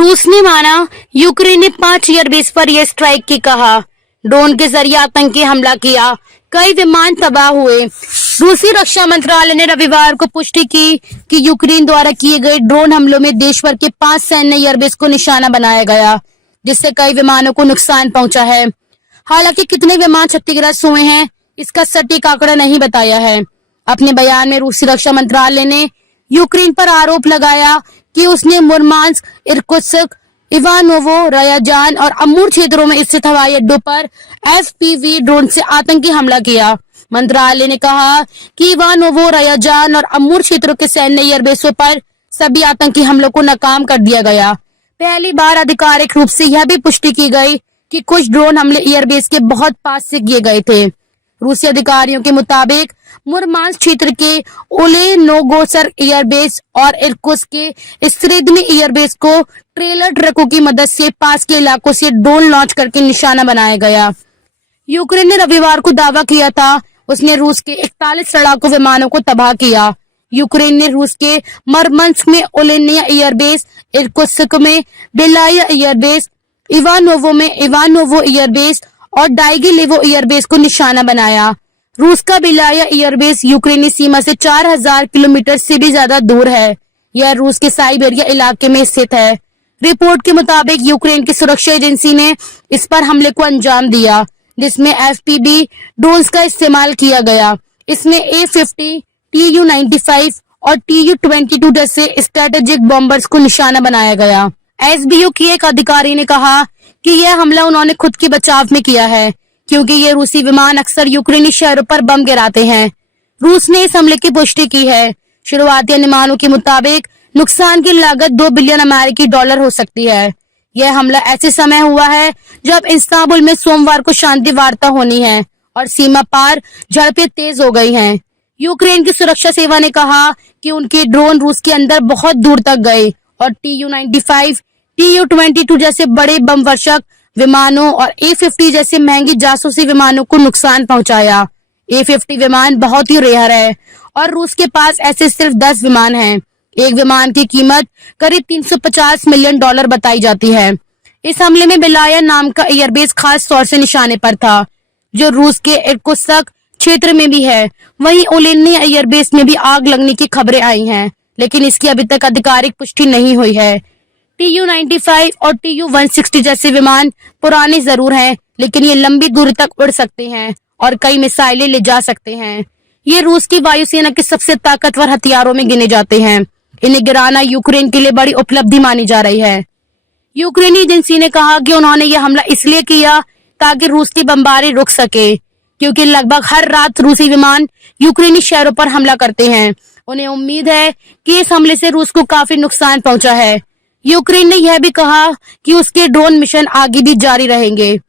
रूस ने माना, यूक्रेन ने 5 एयरबेस पर एयर स्ट्राइक की कहा। ड्रोन के जरिए आतंकी हमला किया, कई विमान तबाह हुए। रूसी रक्षा मंत्रालय ने रविवार को पुष्टि की कि यूक्रेन द्वारा किए गए ड्रोन हमलों में देश भर के 5 सैन्य एयरबेस को निशाना बनाया गया, जिससे कई विमानों को नुकसान पहुंचा है। हालांकि कितने विमान क्षतिग्रस्त हुए हैं, इसका सटीक आंकड़ा नहीं बताया है। अपने बयान में रूसी रक्षा मंत्रालय ने यूक्रेन पर आरोप लगाया कि उसने मुर्मांस्क, इर्कुत्स्क, इवानोवो, रयाजान और अमूर क्षेत्रों में स्थित हवाई अड्डों पर FPV ड्रोन से आतंकी हमला किया। मंत्रालय ने कहा कि इवानोवो, रयाजान और अमूर क्षेत्रों के सैन्य एयरबेसों पर सभी आतंकी हमलों को नाकाम कर दिया गया। पहली बार आधिकारिक रूप से यह भी पुष्टि की गई कि कुछ ड्रोन हमले एयरबेस के बहुत पास से किए गए थे। रूसी अधिकारियों के मुताबिक मुर्मांस्क क्षेत्र के ओलेनोगोसर्ग एयरबेस और इर्कुत्स्क के स्त्रेदनी एयरबेस को ट्रेलर ट्रकों की मदद से पास के इलाकों से ड्रोन लॉन्च करके निशाना बनाया गया। यूक्रेन ने रविवार को दावा किया था उसने रूस के 41 लड़ाकू विमानों को तबाह किया। यूक्रेन ने रूस के मरमंस्क में ओलेनिया एयरबेस, इर्कुत्स्क में बेलाया एयरबेस, इवानोवो में इवानोवो एयरबेस और डाइगिलेवो एयरबेस को निशाना बनाया। रूस का बेलाया एयरबेस यूक्रेनी सीमा से 4000 किलोमीटर से भी ज्यादा दूर है। यह रूस के साइबेरिया इलाके में स्थित है। रिपोर्ट के मुताबिक यूक्रेन की सुरक्षा एजेंसी ने इस पर हमले को अंजाम दिया, जिसमें FPV ड्रोन्स का इस्तेमाल किया गया। इसमें A-50, Tu-95 और Tu-22 जैसे स्ट्रेटेजिक बॉम्बर्स को निशाना बनाया गया। SBU की एक अधिकारी ने कहा कि यह हमला उन्होंने खुद के बचाव में किया है, क्योंकि ये रूसी विमान अक्सर यूक्रेनी शहरों पर बम गिराते हैं। रूस ने इस हमले की पुष्टि की है। शुरुआती अनुमानों के मुताबिक नुकसान की लागत $2 बिलियन अमेरिकी डॉलर हो सकती है। यह हमला ऐसे समय हुआ है जब इस्तांबुल में सोमवार को शांति वार्ता होनी है और सीमा पार झड़पें तेज हो गई हैं। यूक्रेन की सुरक्षा सेवा ने कहा कि उनके ड्रोन रूस के अंदर बहुत दूर तक गए और Tu-95, Tu-22 जैसे बड़े बम वर्षक विमानों और A-50 जैसे महंगी जासूसी विमानों को नुकसान पहुंचाया। A-50 विमान बहुत ही रेयर है और रूस के पास ऐसे सिर्फ 10 विमान हैं। एक विमान की कीमत करीब $350 मिलियन बताई जाती है। इस हमले में बेलाया नाम का एयरबेस खास तौर से निशाने पर था, जो रूस के इर्कुत्स्क क्षेत्र में भी है। वहीं ओलेनिया एयरबेस में भी आग लगने की खबरें आई हैं, लेकिन इसकी अभी तक आधिकारिक पुष्टि नहीं हुई है। Tu-95 और Tu-160 जैसे विमान पुराने जरूर हैं, लेकिन ये लंबी दूरी तक उड़ सकते हैं और कई मिसाइलें ले जा सकते हैं। ये रूस की वायुसेना के सबसे ताकतवर हथियारों में गिने जाते हैं। इन्हें गिराना यूक्रेन के लिए बड़ी उपलब्धि मानी जा रही है। यूक्रेनी एजेंसी ने कहा कि उन्होंने यह हमला इसलिए किया ताकि रूस की बमबारी रुक सके, क्योंकि लगभग हर रात रूसी विमान यूक्रेनी शहरों पर हमला करते हैं। उन्हें उम्मीद है कि इस हमले से रूस को काफी नुकसान पहुंचा है। यूक्रेन ने यह भी कहा कि उसके ड्रोन मिशन आगे भी जारी रहेंगे।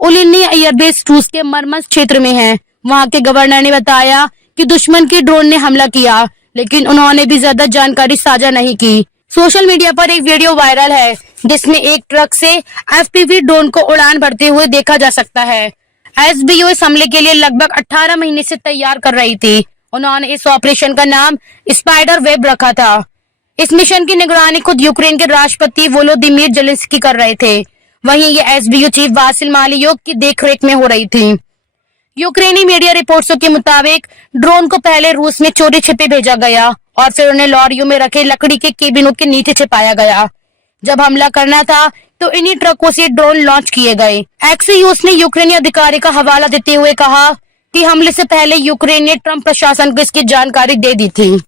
ओलेनिया एयरबेस रूस के मरमंस्क क्षेत्र में है। वहां के गवर्नर ने बताया कि दुश्मन के ड्रोन ने हमला किया, लेकिन उन्होंने भी ज्यादा जानकारी साझा नहीं की। सोशल मीडिया पर एक वीडियो वायरल है जिसमें एक ट्रक से FPV ड्रोन को उड़ान भरते हुए देखा जा सकता है। SBU इस हमले के लिए लगभग 18 महीने से तैयार कर रही थी। उन्होंने इस ऑपरेशन का नाम स्पाइडर वेब रखा था। इस मिशन की निगरानी खुद यूक्रेन के राष्ट्रपति वोलोदिमीर जेलेंस्की कर रहे थे। वहीं ये SBU चीफ वासिल मालियुक की देखरेख में हो रही थी। यूक्रेनी मीडिया रिपोर्ट्सों के मुताबिक ड्रोन को पहले रूस में चोरी छिपे भेजा गया और फिर उन्हें लॉरियों में रखे लकड़ी के केबिनों के नीचे छिपाया गया। जब हमला करना था तो इन्हीं ट्रकों से ड्रोन लॉन्च किए गए। एक्सियोस ने यूक्रेनी अधिकारी का हवाला देते हुए कहा कि हमले से पहले यूक्रेन ने ट्रंप प्रशासन को इसकी जानकारी दे दी थी।